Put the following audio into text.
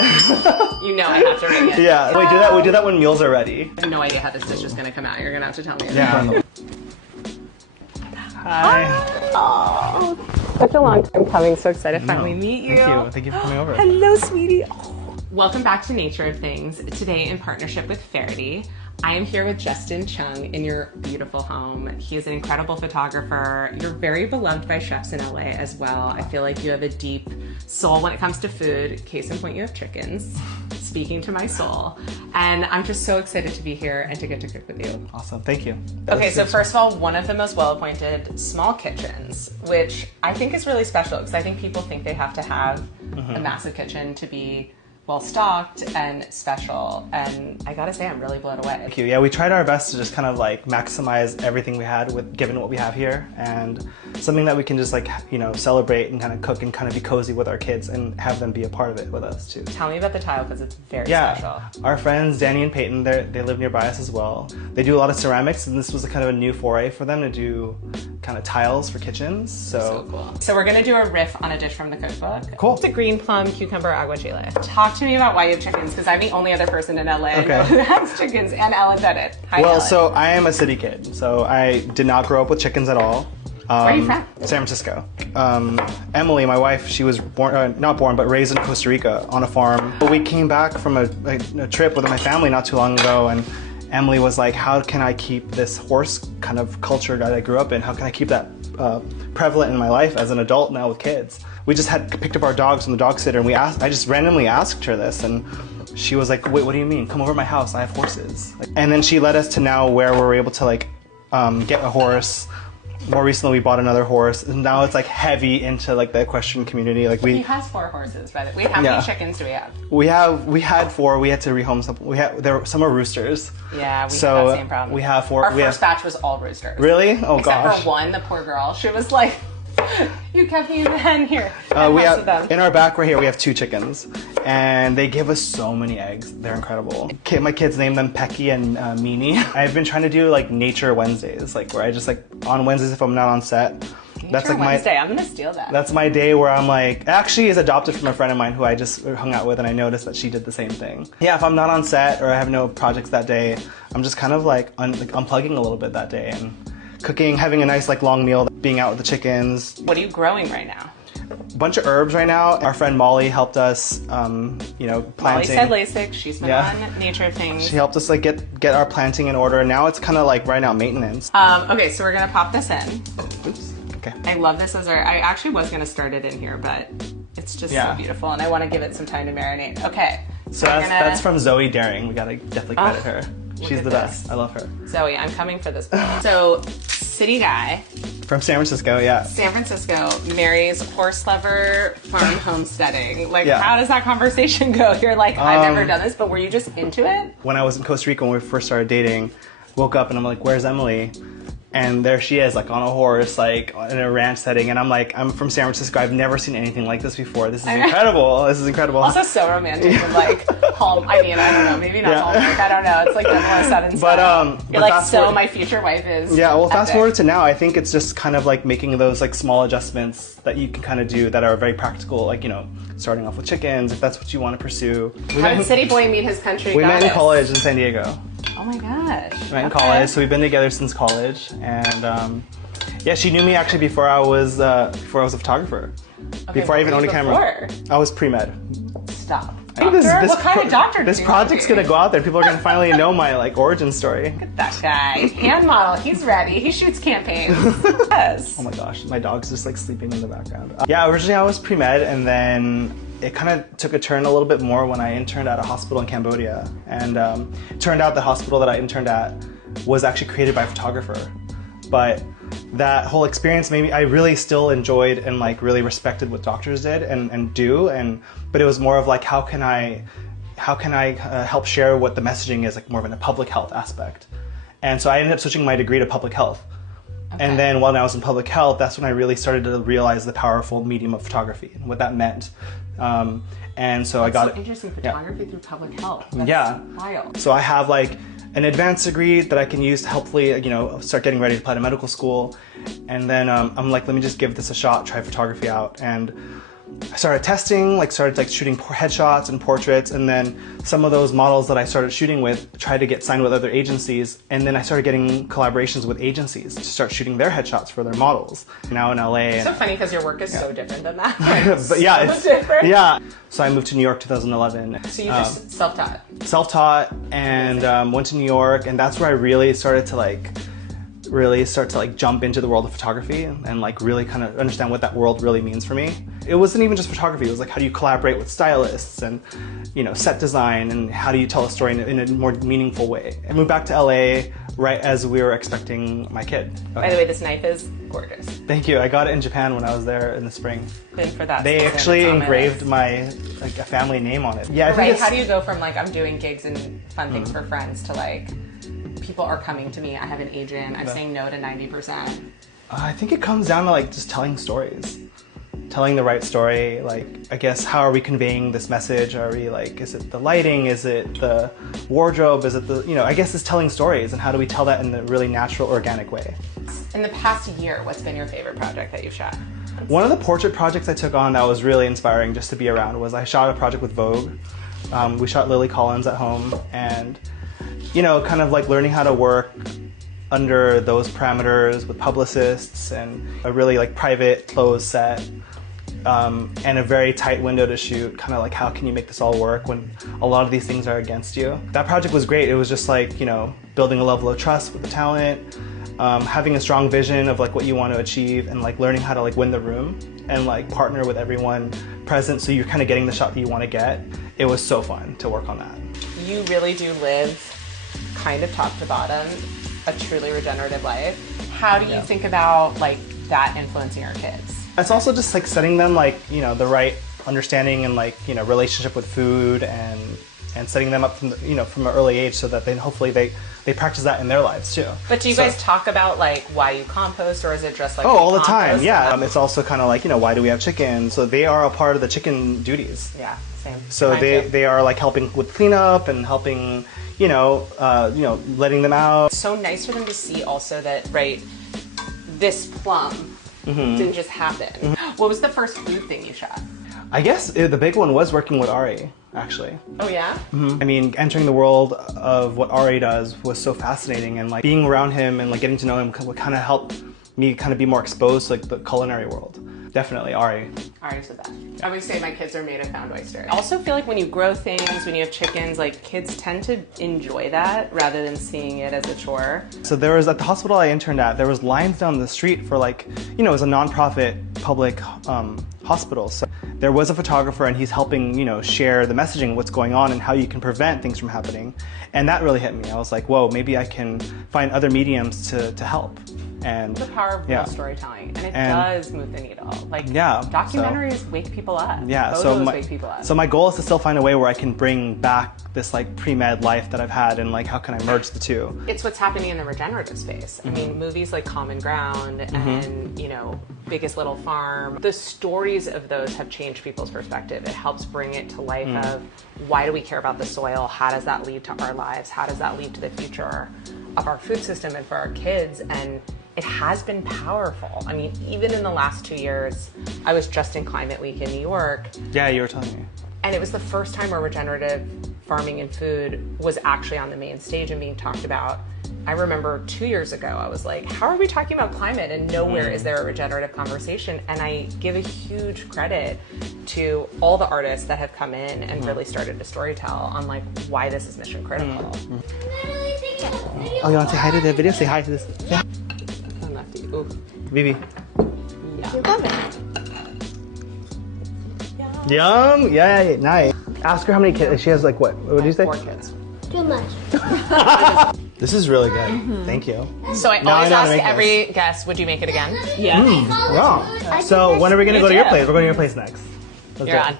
You know I have to ring it. Yeah, we do that when meals are ready. I have no idea how this dish is gonna come out. You're gonna have to tell me. Yeah. Hi. Oh, such a long time coming. So excited to finally meet you. Thank you. Thank you for coming over. Hello, sweetie. Oh. Welcome back to Nature of Things. Today in partnership with Faraday, I am here with Justin Chung in your beautiful home. He is an incredible photographer. You're very beloved by chefs in LA as well. I feel like you have a deep soul when it comes to food. Case in point, you have chickens. Speaking to my soul. And I'm just so excited to be here and to get to cook with you. Awesome, thank you. Okay, so first of all, one of the most well-appointed small kitchens, which I think is really special because I think people think they have to have a massive kitchen to be well-stocked and special, and I gotta say I'm really blown away. Thank you. Yeah, we tried our best to just kind of like maximize everything we had with given what we have here, and something that we can just like, you know, celebrate and kind of cook and kind of be cozy with our kids and have them be a part of it with us too. Tell me about the tile because it's very special. Our friends Danny and Peyton, they live nearby us as well. They do a lot of ceramics, and this was a kind of a new foray for them to do kind of tiles for kitchens. So cool. So we're gonna do a riff on a dish from the cookbook. Cool. It's a green plum, cucumber, aguachile. Talk to me about why you have chickens, because I'm the only other person in LA I know who has chickens, and Ellen did it. Hi, well, Ellen. so I am a city kid, so I did not grow up with chickens at all. Where are you from? San Francisco. Emily, my wife, she was born, not born, but raised in Costa Rica on a farm. We came back from a trip with my family not too long ago, and Emily was like, how can I keep this horse kind of culture that I grew up in? How can I keep that prevalent in my life as an adult now with kids? We just had picked up our dogs from the dog sitter, and I just randomly asked her this, and she was like, wait, what do you mean? Come over to my house, I have horses. And then she led us to now where we're able to like get a horse. More recently, we bought another horse, and now it's like heavy into like the equestrian community. Like He has 4 horses, by the way. How many chickens do we have? We had 4. We had to rehome some. Some are roosters. Yeah, we have that same problem. We have 4. Our first batch was all roosters. Really? Oh Except gosh. Except for one, the poor girl. She was like, you kept me in the hen here. We have, in our back right here, we have 2 chickens, and they give us so many eggs. They're incredible. My kids name them Pecky and Meanie. I've been trying to do like Nature Wednesdays, like where I just like on Wednesdays if I'm not on set. That's like Wednesday. I'm gonna steal that. That's my day where I'm like, actually is adopted from a friend of mine who I just hung out with, and I noticed that she did the same thing. Yeah, if I'm not on set or I have no projects that day, I'm just kind of like unplugging a little bit that day and cooking, having a nice like long meal, being out with the chickens. What are you growing right now? A bunch of herbs right now. Our friend Molly helped us, you know, planting. Molly said LASIK. She's been on Nature of Things. She helped us like get our planting in order, and now it's kind of like right now maintenance. Okay, so we're gonna pop this in. Oops. Okay. I love this as I actually was gonna start it in here, but it's just so beautiful, and I want to give it some time to marinate. Okay. So that's from Zoe Daring. We gotta definitely credit her. She's the best. I love her. Zoe, I'm coming for this. So, city guy. From San Francisco, yeah. San Francisco marries horse lover, farm homesteading. Like, how does that conversation go? You're like, I've never done this, but were you just into it? When I was in Costa Rica when we first started dating, woke up and I'm like, where's Emily? And there she is, like on a horse, like in a ranch setting. And I'm like, I'm from San Francisco. I've never seen anything like this before. This is incredible. This is incredible. Also so romantic and like home. I mean, I don't know, maybe not Hallmark. I don't know. It's like 007 style. But you're like, so my future wife is. Yeah. Well, fast forward to now. I think it's just kind of like making those like small adjustments that you can kind of do that are very practical. Like, you know, starting off with chickens if that's what you want to pursue. How did city boy meet his country We goddess? met in college in San Diego. Oh my gosh. We met in college, so we've been together since college, and yeah, she knew me actually before I was a photographer. Okay, before I even owned a camera. I was pre-med. Stop. What kind of doctor? This project's gonna go out there. People are gonna finally know my like origin story. Look at that guy, hand model. He's ready. He shoots campaigns. Yes. Oh my gosh, my dog's just like sleeping in the background. Yeah, originally I was pre-med, and then it kind of took a turn a little bit more when I interned at a hospital in Cambodia. And it turned out the hospital that I interned at was actually created by a photographer. But that whole experience made me, I really still enjoyed and like really respected what doctors did and do. But it was more of like, how can I help share what the messaging is, like more of in a public health aspect. And so I ended up switching my degree to public health. Okay. And then when I was in public health, that's when I really started to realize the powerful medium of photography and what that meant. And so I got it. Interesting, photography through public health. That's wild. So I have like an advanced degree that I can use to hopefully, you know, start getting ready to apply to medical school. And then I'm like, let me just give this a shot, try photography out. And I started testing, started shooting headshots and portraits, and then some of those models that I started shooting with tried to get signed with other agencies, and then I started getting collaborations with agencies to start shooting their headshots for their models. Now in LA. It's so funny because your work is so different than that. But yeah, it's different. Yeah. So I moved to New York 2011. So you just self-taught? Self-taught, and went to New York, and that's where I really started to jump into the world of photography and really kind of understand what that world really means for me. It wasn't even just photography, it was how do you collaborate with stylists and set design, and how do you tell a story in a more meaningful way. I moved back to LA right as we were expecting my kid. Okay. By the way, this knife is gorgeous. Thank you. I got it in Japan when I was there in the spring. Been for that. They actually engraved my a family name on it. Yeah, I think how do you go from I'm doing gigs and fun things for friends to people are coming to me, I have an agent, I'm saying no to 90%. I think it comes down to just telling stories. Telling the right story, I guess, how are we conveying this message? Are we is it the lighting? Is it the wardrobe? Is it I guess it's telling stories, and how do we tell that in a really natural, organic way? In the past year, what's been your favorite project that you've shot? One of the portrait projects I took on that was really inspiring just to be around was I shot a project with Vogue. We shot Lily Collins at home, and kind of learning how to work under those parameters with publicists and a really private closed set, and a very tight window to shoot, kind of how can you make this all work when a lot of these things are against you. That project was great. It was just building a level of trust with the talent, having a strong vision of what you want to achieve, and learning how to win the room and partner with everyone present so you're kind of getting the shot that you want to get. It was so fun to work on that. You really do live kind of top to bottom a truly regenerative life. How do you think about that influencing your kids? It's also just setting them the right understanding and relationship with food, and setting them up from from an early age so that hopefully they practice that in their lives too. But do you guys talk about why you compost, or is it just all the time? Yeah, it's also kind of why do we have chickens? So they are a part of the chicken duties. Yeah, same. So they are helping with cleanup and helping letting them out. It's so nice for them to see also that this plum didn't just happen. What was the first food thing you shot? I guess the big one was working with Ari, actually. Oh yeah? I mean, entering the world of what Ari does was so fascinating, and being around him and getting to know him would kind of help me kind of be more exposed to the culinary world. Definitely Ari. Ari's the best. I always say my kids are made of found oyster. I also feel when you grow things, when you have chickens, kids tend to enjoy that rather than seeing it as a chore. So there was, at the hospital I interned at, there was lines down the street for it was a non-profit public hospital. So there was a photographer, and he's helping, share the messaging of what's going on and how you can prevent things from happening. And that really hit me. I was like, whoa, maybe I can find other mediums to help. And the power of real storytelling, and it does move the needle. Documentaries wake people up. Yeah, photos wake people up. So my goal is to still find a way where I can bring back this pre-med life that I've had, and how can I merge the two? It's what's happening in the regenerative space. I mean, movies like Common Ground and Biggest Little Farm, the stories of those have changed people's perspective. It helps bring it to life of why do we care about the soil? How does that lead to our lives? How does that lead to the future of our food system and for our kids? And it has been powerful. I mean, even in the last 2 years, I was just in Climate Week in New York. Yeah, you were telling me. And it was the first time where regenerative farming and food was actually on the main stage and being talked about. I remember 2 years ago, I was like, how are we talking about climate and nowhere is there a regenerative conversation? And I give a huge credit to all the artists that have come in and really started to storytell on why this is mission critical. Oh, you want to say hi to the video? Say hi to this. Yeah. Ooh. Vivi. Yeah. You're coming. Yum. Yeah, nice. Ask her how many kids. She has what? What did you say? 4 kids. Too much. This is really good. Thank you. So I always ask every guest, would you make it again? Yeah. Yeah. So when are we going to go to your place? We're going to your place next. You're on.